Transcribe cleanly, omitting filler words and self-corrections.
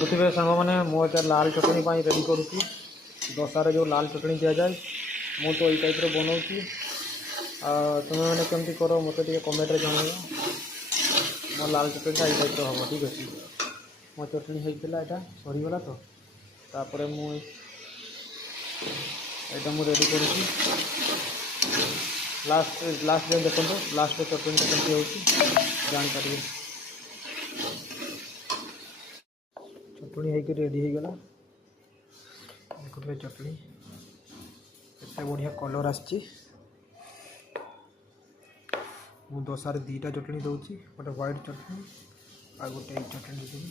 देखुवे सांग मैंने मुझे लाल चटनी रेडी करुँची दशार जो लाल चटनी दि जाए मु तो यही टाइप बनाऊँगी तुम्हें मैंने केमती कर मत कमेंट जन मो लाल चटनीटा ये टाइप हम ठीक अच्छे मो चटनी होता यहाँ सरीगला तो तापर मुझे रेडी करुँची लास्ट लास्ट जो देखो लास्ट चटनीटा केमती हो जापर चटनी होकर रेडी हो गला देखुए चटनी केते बढ़िया कलर आसी मु दशार दीटा चटनी दूसरी गोटे व्हाइट चटनी आ गोटे चटनी देवी।